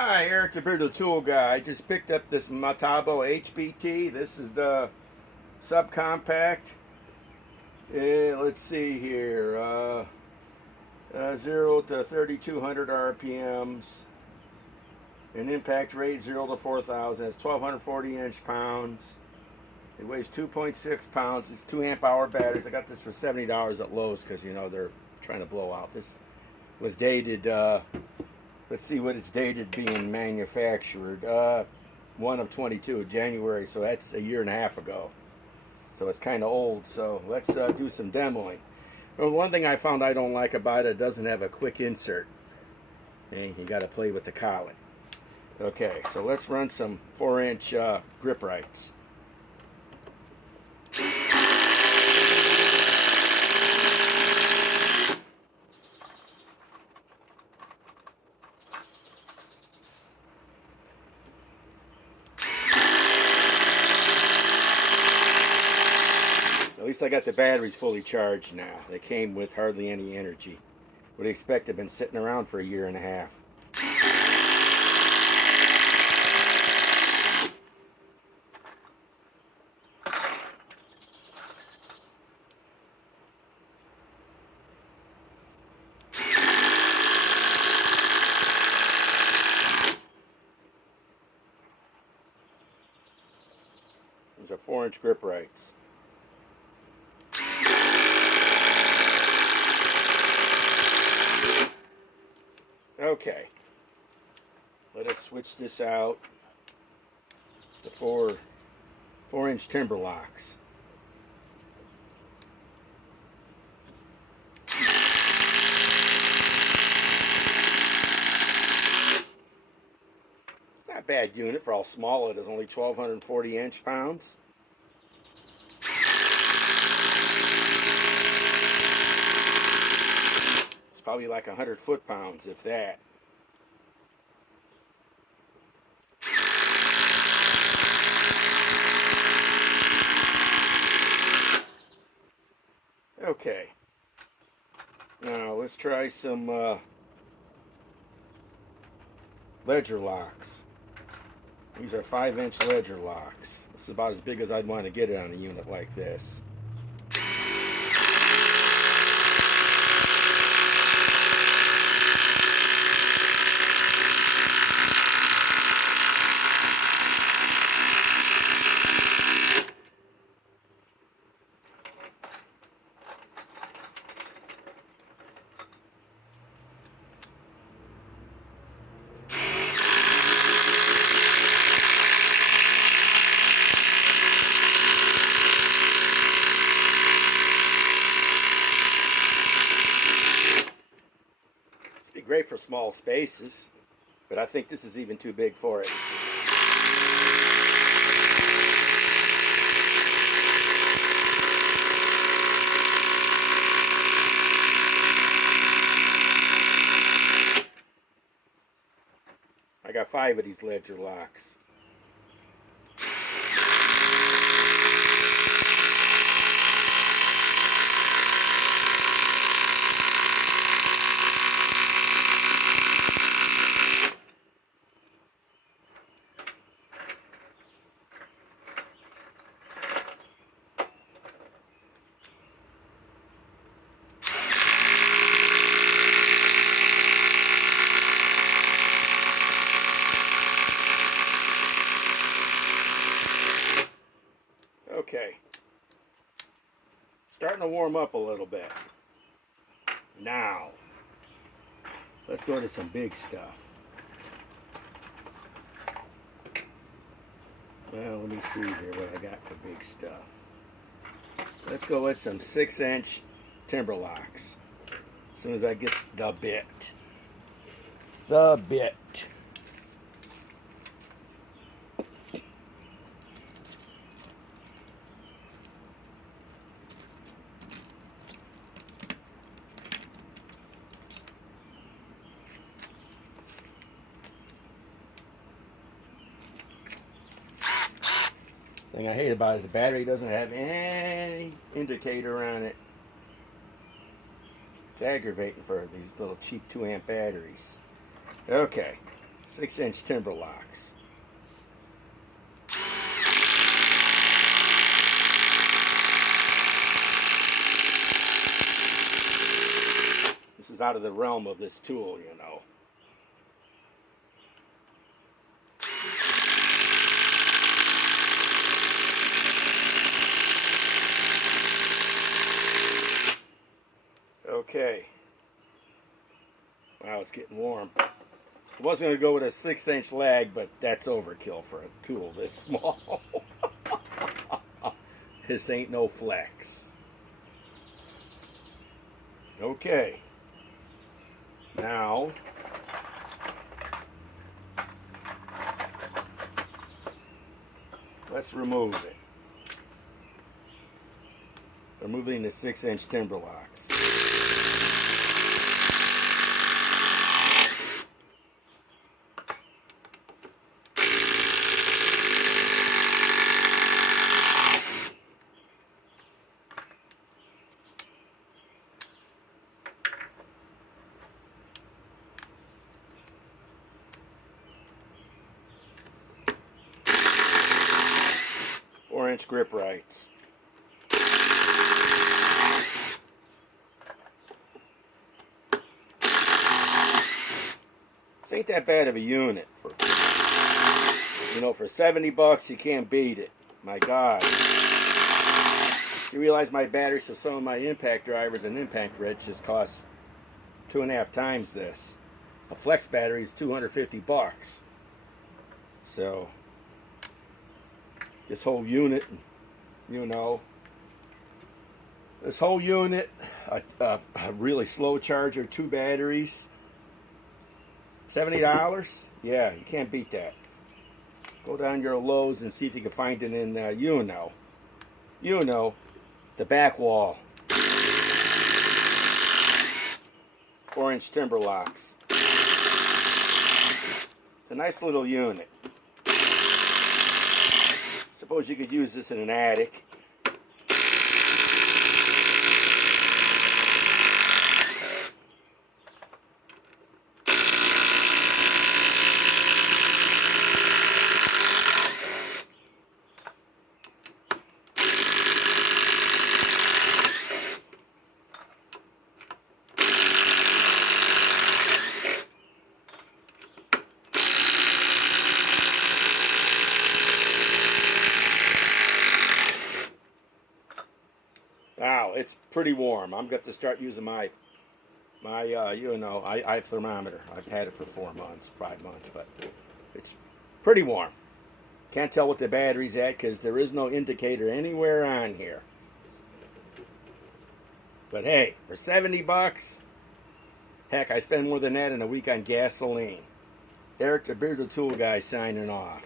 Hi, Eric the Brutal Tool Guy. I just picked up this METABO HPT. This is the subcompact. Let's see here. 0 to 3,200 RPMs. An impact rate 0 to 4,000. It's 1,240 inch-pounds. It weighs 2.6 pounds. It's 2 amp hour batteries. I got this for $70 at Lowe's because, you know, they're trying to blow out. This was dated, let's see what it's dated being manufactured. 1 of 22, January, so that's a year and a half ago. So it's kind of old, so let's do some demoing. Well, one thing I found I don't like about it doesn't have a quick insert. And you got to play with the collet. Okay, so let's run some 4-inch grip rights. At least I got the batteries fully charged now. They came with hardly any energy. Would expect to have been sitting around for a year and a half. These are 4-inch grip rights. Okay, let us switch this out to 4-inch timber locks. It's not a bad unit for how small it is, only 1,240 inch-pounds. It's probably like 100 foot-pounds, if that. Okay, now let's try some ledger locks. These are 5-inch ledger locks. This is about as big as I'd want to get it on a unit like this. Great for small spaces, but I think this is even too big for it. I got 5 of these ledger locks. Okay, starting to warm up a little bit. Now, let's go to some big stuff. Well, let me see here what I got for big stuff. Let's go with some 6-inch timber locks. As soon as I get the bit. The bit. Thing I hate about it is the battery doesn't have any indicator on it. It's aggravating for these little cheap 2 amp batteries. Okay, 6-inch timber locks. This is out of the realm of this tool, you know. Okay. Wow, it's getting warm. I was going to go with a 6-inch lag, but that's overkill for a tool this small. This ain't no flex. Okay. Now, let's remove it. Removing the 6-inch timber locks. 4-inch grip rights. This ain't that bad of a unit. For 70 bucks, you can't beat it. My God. You realize my batteries for some of my impact drivers and impact wrenches cost 2.5 times this. A flex battery is 250 bucks. So, this whole unit, this whole unit, a really slow charger, 2 batteries, $70? Yeah, you can't beat that. Go down your Lowe's and see if you can find it in, the back wall. 4-inch timber locks. It's a nice little unit. Suppose you could use this in an attic. Wow, it's pretty warm. I'm going to start using my thermometer. I've had it for 4 months, 5 months, but it's pretty warm. Can't tell what the battery's at because there is no indicator anywhere on here. But hey, for 70 bucks, heck, I spend more than that in a week on gasoline. Eric, the Bearded Tool Guy, signing off.